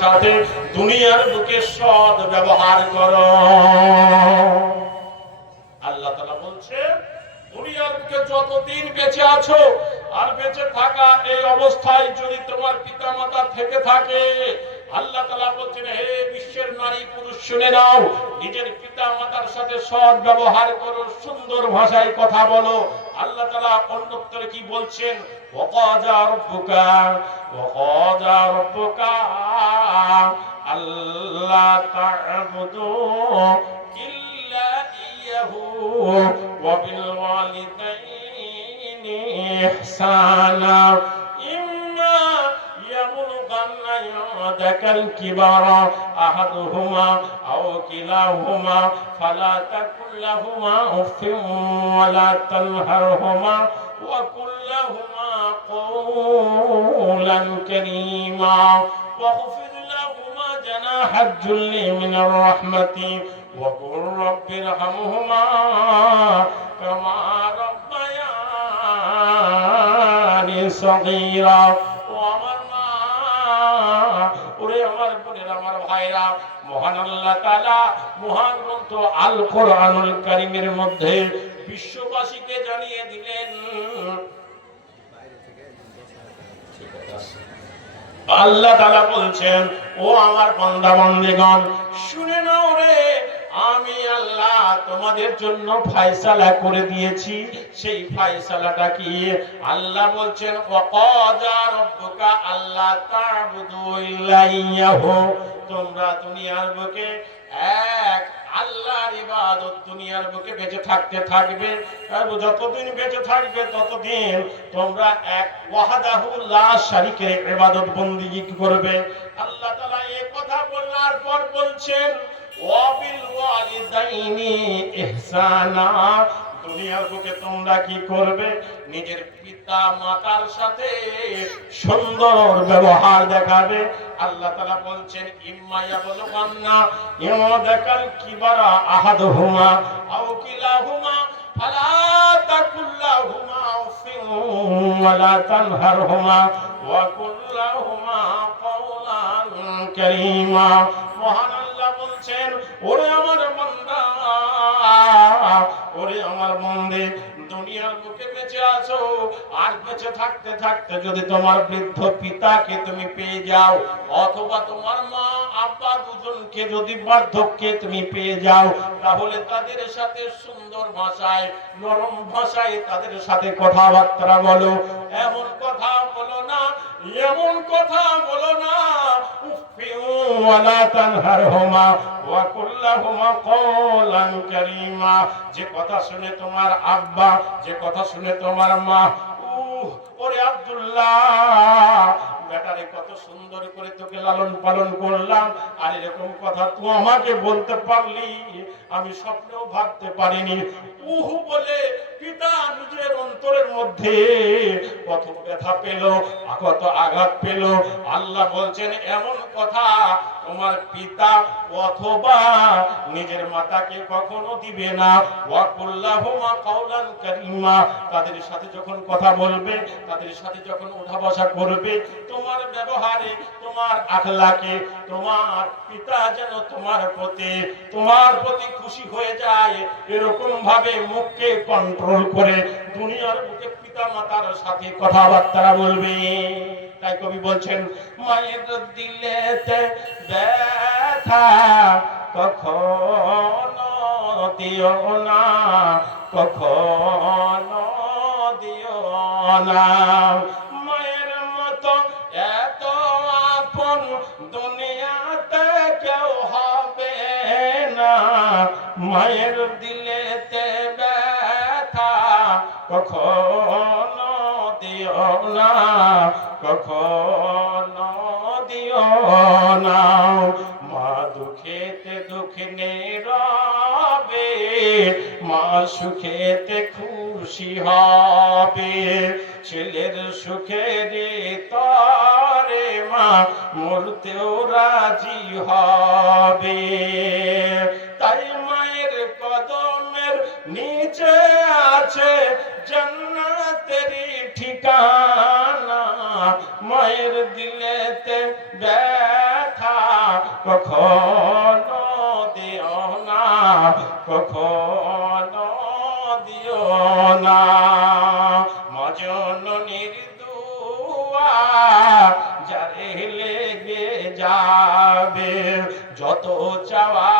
সাথে দুনিয়ার বুকে সৎ ব্যবহার করো। আল্লাহ তালা বলছে, দুনিয়ার বুকে যতদিন বেঁচে আছো আর বেঁচে থাকা এই অবস্থায় যদি তোমার পিতা থেকে থাকে, আল্লাহ তালা বলছেন, হে বিশ্বের নারী পুরুষ, শুনে নাও, নিজের পিতা মাতার সাথে সৎ ব্যবহার করো, সুন্দর ভাষায় কথা বলো। আল্লাহ তালা অন্যত্তরে কি বলছেন? وقضى ربك وقضى ربك ألا تعبدوا إلا إياه وبالوالدين إحسانا إما يبلغن عندك الكبار أحدهما أو كلاهما فلا تكن لهما أف ولا تنهرهما وكل قولا كريما واخفض لهما جناح الذل من الرحمة وقل رب ارحمهما كما ربياني صغيرا وأمر মা ওরে আমার বোনের আমার ভাইরা মহান আল্লাহ তাআলা মহান গ্রন্থ আল কোরআনুল কারীমের মধ্যে বিশ্ববাসীকে জানিয়ে দিলেন আল্লাহ তালা বলছেন, ও আমার বন্দা বন্দেগণ শুনে নাও রে, আমি আল্লাহ তোমাদের জন্য ফায়সালা করে দিয়েছি। সেই ফায়সালাটা কি? আল্লাহ বলছেন আল্লাহ তোমরা দুনিয়ার বুকে এক, আল্লাহর ইবাদত দুনিয়ার বুকে বেঁচে থাকতে থাকবে। যতদিন বেঁচে থাকবে ততদিন তোমরা এক, ওয়াহাদাহু লা শারিকের ইবাদত বন্দিগি করবে। আল্লাহ তাআলা এই কথা বলার পর বলছেন ওয়াবিল ওয়ালিদাইনি ইহসানা। দুনিয়ার বুকে তোমরা কি করবে? নিজের পিতা মাতার সাথে সুন্দর ব্যবহার দেখাবে। আল্লাহ তাআলা বলছেন ওয়ালা তানহারহুমা ওয়া কুল্লাহুমা কওলান কারীমা। মহান আল্লাহ বলছেন, ওরে আমার বান্দা ওরে আমার বন্দে দুনিয়ার বুকে বেঁচে আছো, আর বেঁচে থাকতে থাকতে যদি তোমার বৃদ্ধ পিতাকে তুমি পেয়ে যাও, অথবা তোমার মা, আব্বা দুজনকে যদি বার্ধক্যে তুমি পেয়ে যাও, তাহলে তাদের সাথে সুন্দর ভাষায়, নরম ভাষায় তাদের সাথে কথাবার্তা বলো। এমন কথা বলো না, এমন কথা বলো না। যে কথা শুনে তোমার আব্বা, যে কথা শুনে তোমার মা ওরে আব্দুল্লাহ, বেটারে কত সুন্দর করে তোকে লালন পালন করলাম, আর এরকম কথা তুই আমাকে বলতে পারলি, আমি স্বপ্নেও ভাবতে পারিনি। উহু বলে পিতা অন্তরের মধ্যে কত ব্যথা পেল কত আঘাত পেল। আল্লাহ বলছেন এমন কথা তোমার পিতা অথবা নিজের মাতাকে কখনো দিবে না। ওয়াকুল্লাহুমা কাওলান কারীমা। তাদের সাথে যখন কথা বলবে, তাদের সাথে যখন উঠা বসা করবে, তোমার ব্যবহারে, তোমার আখলাকে, তোমার পিতা যেন তোমার প্রতি তোমার প্রতি খুশি হয়ে যায় এরকম ভাবে মুখকে কন্ট্রোল করে দুনিয়ার বুকে পিতা মাতার সাথে কথাবার্তা বলবে। তাই কবি বলছেন, মায়ের দিলেতে ব্যথা কখনো দিও না, কখনো দিও না। মায়ের মতো এত আপন দুনিয়াতে কেউ হবে না। মায়ের দিলেতে ব্যথা কখনো দিও না কখনো দিও না মা দুঃখেতে দুঃখ নীরবে, মা সুখেতে খুশি হবে। ছেলের সুখের তরে মা মরতেও রাজি হবে। তাই মায়ের কদমের নিচে আছে জান্নাতেরই কখনো দিও না কখনো দিও না। মজন নির্দুয়া যারে লেগে যাবে যত চাওয়া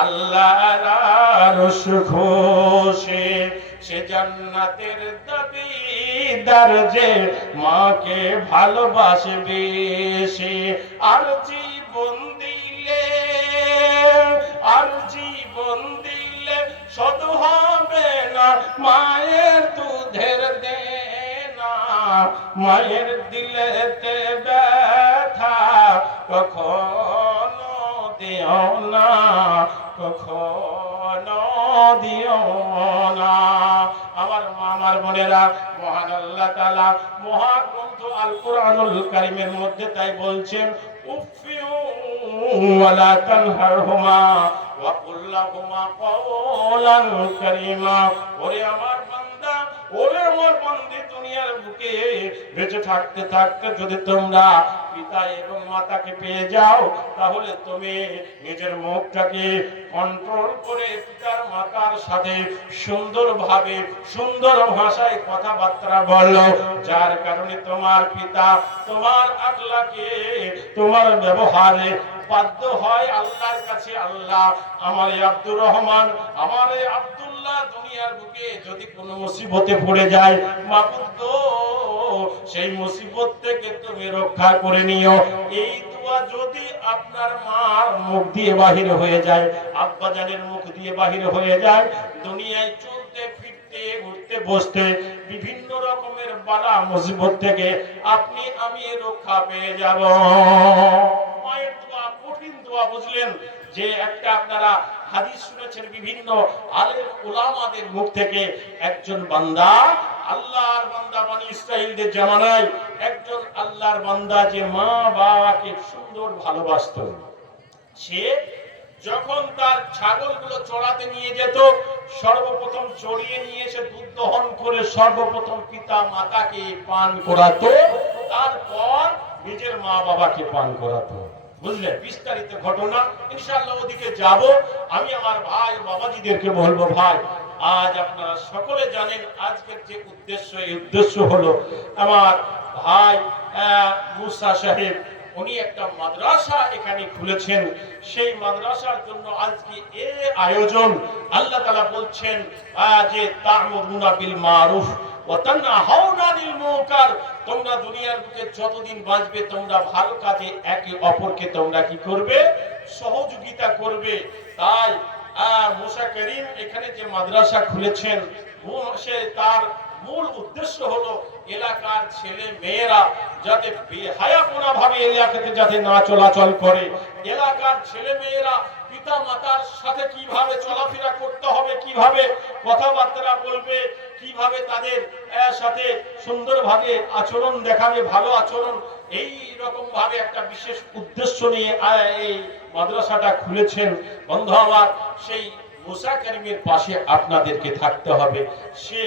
আল্লাহর আরশ খুশি সে জান্নাতের দাবিদার যে মাকে ভালোবাসবে সে আর জীবন দিলে, আর জীবন দিলে শত হবে না, মায়ের দুধের দেনা। মায়ের দিলেতে ব্যথা কখনো দেও না। কখনো দিও না। আমার মামার বোনেরা, মহান আল্লাহ তাআলা, মহাগ্রন্থ আল কোরআনুল কারীমের মধ্যে তাই বলছেন, উফিউ ওয়ালা তানহারহুমা ওয়া কুল লাহুমা কওলান কারীমা। ওরে আমার বান্দা, ওরে আমার বান্দি দুনিয়ার বুকে বেঁচে থাকতে থাকতে যদি তোমরা পিতা এবং মাতাকে পেয়ে যাও, তাহলে তুমি নিজের মুখটাকে কন্ট্রোল করে পিতার মাতার সাথে সুন্দরভাবে, সুন্দর ভাষায় কথাবার্তা বলো। যার কারণে তোমার পিতা তোমার আল্লাহকে তোমার ব্যবহারে বাধ্য হয় আল্লাহর কাছে। আল্লাহ, আমার আব্দুর রহমান, আমার আব্দুল্লাহ দুনিয়ার বুকে যদি কোনো মুসিবতে পড়ে যায়, মাবুদ সেই মুসিবত থেকে তুমি রক্ষা করে নিও। এই দোয়া যদি আপনার মার মুখ দিয়ে বাহির হয়ে যায় আব্বা জানের মুখ দিয়ে বাহির হয়ে যায়, দুনিয়ায় চলতে, ফিরতে, উঠতে, বসতে, বিভিন্ন রকমের বালা, মুসিবত থেকে আপনি আমি রক্ষা পেয়ে যাব। মায়ের দোয়া, কঠিন দোয়া বুঝলেন যে একটা আপনারা হাদিস শুনেছেন বিভিন্ন আলেম ওলামাদের মুখ থেকে একজন বান্দা, আল্লাহর বান্দা মানে ইসরাইলদের জামানায় একজন আল্লাহর বান্দা যে মা বাবাকে সুন্দর ভালোবাসতো। সে যখন তার ছাগলগুলো চড়াতে নিয়ে যেত, সর্বপ্রথম চড়িয়ে নিয়ে এসে দুধ দহন করে সর্বপ্রথম পিতা মাতাকে পান করাতো, তারপর নিজের মা বাবাকে পান করাতো। বুঝলে বিস্তারিত ঘটনা। ইনশাআল্লাহ ওদিকে যাব। আমি আমার ভাই বাবাজিদেরকে বলব, ভাই, আজ আপনারা সকলে জানেন আজকের যে উদ্দেশ্য, এই উদ্দেশ্য হলো আমার ভাই মুসা সাহেব, উনি একটা মাদ্রাসা এখানে খুলেছেন। সেই মাদ্রাসার জন্য আজকে এ আয়োজন। আল্লাহ তাআলা বলছেন যে তা'মুরুনা বিল মারুফ। তোমরা দুনিয়ার বুকে যতদিন বাঁচবে, তোমরা ভালো কাজে একে অপরকে তোমরা কি করবে? সহযোগিতা করবে। তাই মুসা করিম এখানে যে মাদ্রাসা খুলেছেন সে তার মূল উদ্দেশ্য হলো এলাকার ছেলে মেয়েরা যাতে বেহায়াপনা ভাবে এলাকাতে যাতে না চলাচল করে। এলাকার ছেলে মেয়েরা পিতা মাতার সাথে কীভাবে চলাফেরা করতে হবে, কীভাবে কথাবার্তা বলবে কীভাবে তাদের সাথে সুন্দরভাবে আচরণ দেখাবে, ভালো আচরণ, এই রকম ভাবে একটা বিশেষ উদ্দেশ্য নিয়ে এই মাদ্রাসাটা খুলেছেন। বন্ধু আমার, সেই মুসা করিমের পাশে আপনাদেরকে থাকতে হবে। সে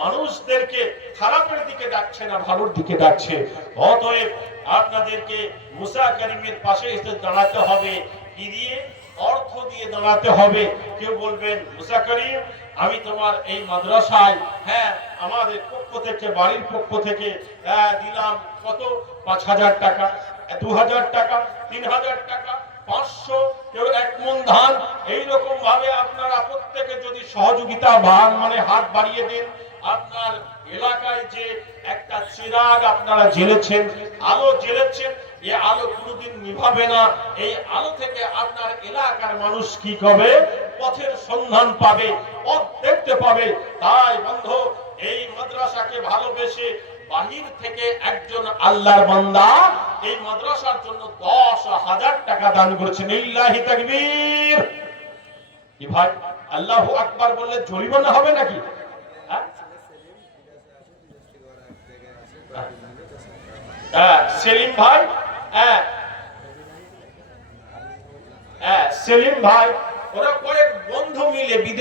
মানুষদেরকে খারাপের দিকে ডাকছে না, ভালোর দিকে ডাকছে। অতএব আপনাদেরকে মুসা করিমের পাশে এসে দাঁড়াতে হবে। কি দিয়ে অর্থ দিয়ে দাঁড়াতে হবে। কেউ বলবেন মুসা করিম আমি তোমার এই মাদ্রাসায় হ্যাঁ আমাদের পক্ষ থেকে বাড়ির পক্ষ থেকে আহ, দিলাম কত? পাঁচ হাজার টাকা দু হাজার টাকা তিন হাজার টাকা পাঁচশো কেউ এক মন ধান। এইরকম ভাবে আপনারা প্রত্যেকে যদি সহযোগিতা বা মানে হাত বাড়িয়ে দেন আপনার এলাকায় যে একটা চিরাগ আপনারা জেলেছেন আলো জ্বেলেছেন এ আলো কোনোদিন নিভাবে না। এই আলো থেকে আপনার এলাকার মানুষ কি করবে? পথের সন্ধান পাবে পথ দেখতে পাবে। তাই বন্ধু এই মাদ্রাসাকে ভালোবেসে বাহির থেকে একজন আল্লাহর বান্দা এই মাদ্রাসার জন্য দশ হাজার টাকা দান করেছেন। ইল্লাহি তাকবীর। কি ভাই আল্লাহু আকবার বললে জরিমানা হবে নাকি? হ্যাঁ? হ্যাঁ, সেলিম ভাই সেলিম ভাই ওরা কয়েক বন্ধু মিলে বিদেশ